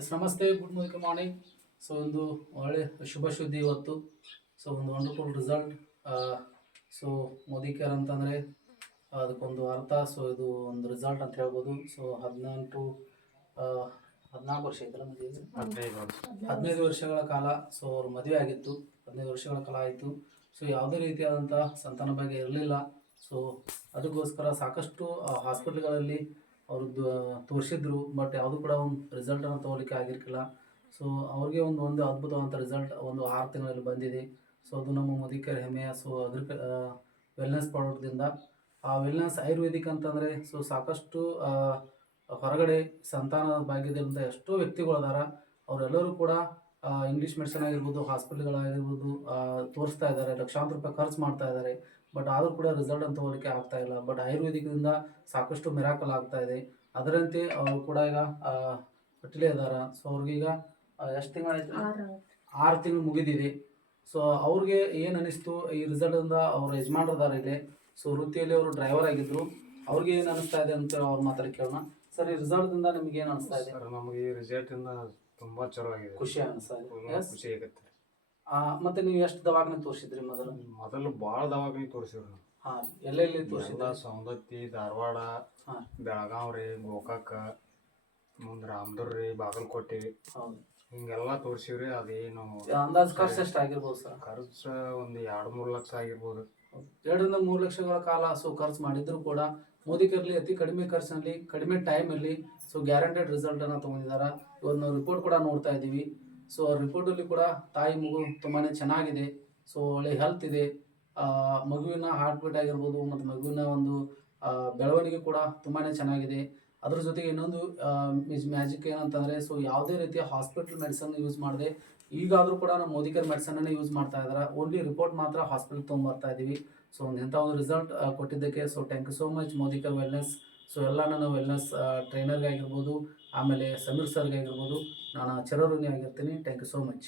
S ನಮಸ್ತೆ, good morning. So ಒಂದು ಒಳ್ಳೆ ಶುಭ ಸುದ್ದಿ ಇವತ್ತು. ಸೊ ಒಂದು wonderful result. So Modi care ಅಂತಂದರೆ ಅದಕ್ಕೊಂದು ಅರ್ಥ. ಸೊ ಇದು ಒಂದು ರಿಸಲ್ಟ್ ಅಂತ ಹೇಳ್ಬೋದು. ಸೊ 14 ವರ್ಷ ಐತಲ್ಲ ಮದುವೆ, 15 ವರ್ಷಗಳ ಕಾಲ. ಸೊ ಅವ್ರ ಮದುವೆ ಆಗಿತ್ತು, 15 ವರ್ಷಗಳ ಕಾಲ ಆಯಿತು. ಸೊ ಯಾವುದೇ ರೀತಿಯಾದಂಥ ಸಂತಾನ ಭಾಗ್ಯ ಇರಲಿಲ್ಲ. ಸೊ ಅದಕ್ಕೋಸ್ಕರ ಸಾಕಷ್ಟು ಹಾಸ್ಪಿಟ್ಲ್ಗಳಲ್ಲಿ ಅವ್ರದ್ದು ತೋರಿಸಿದ್ರು, ಬಟ್ ಯಾವುದೂ ಕೂಡ ಒಂದು ರಿಸಲ್ಟನ್ನು ತೊಗೊಲಿಕ್ಕೆ ಆಗಿರ್ಕಿಲ್ಲ. ಸೊ ಅವ್ರಿಗೆ ಒಂದು ಅದ್ಭುತವಾದಂಥ ರಿಸಲ್ಟ್ ಒಂದು 6 ತಿಂಗಳಲ್ಲಿ ಬಂದಿದೆ. ಸೊ ಅದು ನಮ್ಮ ಮೋದಿಕೇರ್ ಹೆಮ್ಮೆಯ ಸೊ ವೆಲ್ನೆಸ್ ಪ್ರಾಡಕ್ಟ್ದಿಂದ. ಆ ವೆಲ್ನೆಸ್ ಆಯುರ್ವೇದಿಕ್ ಅಂತಂದರೆ ಸೊ ಸಾಕಷ್ಟು ಹೊರಗಡೆ ಸಂತಾನ ಭಾಗ್ಯದಿಂದ ಎಷ್ಟೋ ವ್ಯಕ್ತಿಗಳು ಅದಾರ. ಅವರೆಲ್ಲರೂ ಕೂಡ ಇಂಗ್ಲೀಷ್ ಮೆಡಿಸಿನ್ ಆಗಿರ್ಬೋದು, ಹಾಸ್ಪಿಟ್ಲ್ಗಳಾಗಿರ್ಬೋದು ತೋರಿಸ್ತಾ ಇದ್ದಾರೆ, ಲಕ್ಷಾಂತರ ರೂಪಾಯಿ ಖರ್ಚು ಮಾಡ್ತಾ ಇದ್ದಾರೆ. ಬಟ್ ಆದರೂ ಕೂಡ ರಿಸಲ್ಟ್ ಅಂತ ತೊಗೊಳಿಕ್ಕೆ ಆಗ್ತಾ ಇಲ್ಲ. ಬಟ್ ಆಯುರ್ವೇದಿಕದಿಂದ ಸಾಕಷ್ಟು ಮಿರಾಕಲ್ ಆಗ್ತಾ ಇದೆ. ಅದರಂತೆ ಅವರು ಕೂಡ ಈಗ ಕಟ್ಟಲೇ ಇದ್ದಾರೆ. ಸೊ ಅವ್ರಿಗೀಗ ಎಷ್ಟು ತಿಂಗಳಾಯ್ತು? 6 ತಿಂಗಳು ಮುಗಿದಿದೆ. ಸೊ ಅವ್ರಿಗೆ ಏನು ಅನಿಸ್ತು ಈ ರಿಸಲ್ಟಿಂದ? ಅವ್ರ ಯಜಮಾನ್ರದಾರ ಇದೆ. ಸೊ ವೃತ್ತಿಯಲ್ಲಿ ಅವರು ಡ್ರೈವರ್ ಆಗಿದ್ರು. ಅವ್ರಿಗೆ ಏನು ಅನಿಸ್ತಾ ಇದೆ ಅಂತ ಅವ್ರ ಮಾತಾಡಿ ಕೇಳೋಣ. ಸರ್, ಈ ರಿಸಲ್ಟಿಂದ ನಿಮ್ಗೆ ಏನು ಅನಿಸ್ತಾ ಇದೆ? ಸರ್, ನಮಗೆ ಈ ರಿಸಲ್ಟಿಂದ ತುಂಬ ಚಲೋ ಆಗಿದೆ, ಖುಷಿ ಅನಿಸ್ತಾ ಇದೆ. ಖುಷಿ ಆಗುತ್ತೆ. ಮತ್ತೆ ನೀವು ಎಷ್ಟು ದವಾಖಾನೆ ತೋರಿಸಿದ್ರಿ ಮೊದಲು ಭಾಳ ದವಾಖಾನೆ ತೋರಿಸಿವ್ರಿ ನಾವು. ಎಲ್ಲೆಲ್ಲಿ ತೋರಿಸಿದ? ಸೌಂದತ್ತಿ, ಧಾರವಾಡ, ಬೆಳಗಾವ್ ರೀ, ಗೋಕಾಕ, ಮುಂದೆ ರಾಮದುರ್ ರೀ, ಬಾಗಲಕೋಟೆ, ಹೌದು, ಹಿಂಗೆಲ್ಲ ತೋರಿಸಿವ್ರಿ. ಅದೇನು ಅಂದಾಜು ಖರ್ಚು ಎಷ್ಟು ಆಗಿರ್ಬೋದು ಸರ್? ಖರ್ಚು ಒಂದು 2-3 ಲಕ್ಷ ಆಗಿರ್ಬೋದು. 2-3 ಲಕ್ಷಗಳ ಕಾಲ ಸೊ ಖರ್ಚು ಮಾಡಿದ್ರು ಕೂಡ ಮೋದಿ ಕೇರ್ಲಿ ಅತಿ ಕಡಿಮೆ ಖರ್ಚಿನಲ್ಲಿ, ಕಡಿಮೆ ಟೈಮಲ್ಲಿ ಸೊ ಗ್ಯಾರಂಟೆಡ್ ರಿಸಲ್ಟನ್ನು ತೊಗೊಂಡಿದ್ದಾರೆ. ಇವತ್ತು ನಾವು ರಿಪೋರ್ಟ್ ಕೂಡ ನೋಡ್ತಾ ಇದ್ದೀವಿ. ಸೊ ರಿಪೋರ್ಟಲ್ಲಿ ಕೂಡ ತಾಯಿ ಮಗು ತುಂಬಾ ಚೆನ್ನಾಗಿದೆ. ಸೊ ಒಳ್ಳೆ ಹೆಲ್ತ್ ಇದೆ. ಮಗುವಿನ ಹಾರ್ಟ್ ಬೀಟ್ ಆಗಿರ್ಬೋದು ಮತ್ತು ಮಗುವಿನ ಒಂದು ಬೆಳವಣಿಗೆ ಕೂಡ ತುಂಬಾ ಚೆನ್ನಾಗಿದೆ. ಅದ್ರ ಜೊತೆಗೆ ಇನ್ನೊಂದು ಮ್ಯಾಜಿಕ್ ಏನಂತಂದರೆ, ಸೊ ಯಾವುದೇ ರೀತಿಯ ಹಾಸ್ಪಿಟಲ್ ಮೆಡಿಸನ್ ಯೂಸ್ ಮಾಡದೆ ಈಗಾದರೂ ಕೂಡ ನಾವು ಮೋದಿ ಕೇರ್ ಮೆಡಿಸನ್ನೇ ಯೂಸ್ ಮಾಡ್ತಾ ಇದ್ದಾರೆ. ಓನ್ಲಿ ರಿಪೋರ್ಟ್ ಮಾತ್ರ ಹಾಸ್ಪಿಟಲ್ ತೊಗೊಂಬರ್ತಾ ಇದ್ದೀವಿ. ಸೊ ಇಂಥ ಒಂದು ರಿಸಲ್ಟ್ ಕೊಟ್ಟಿದ್ದಕ್ಕೆ so thank you so much Modi care wellness. So ಎಲ್ಲ ನಾನು ವೆಲ್ನೆಸ್ ಟ್ರೈನರ್ಗಾಗಿರ್ಬೋದು, ಆಮೇಲೆ ಸಮೀರ್ ಸರ್ಗಾಗಿರ್ಬೋದು, ನಾನು ಚಿರಋಣಿ ಆಗಿರ್ತೀನಿ. Thank you so much.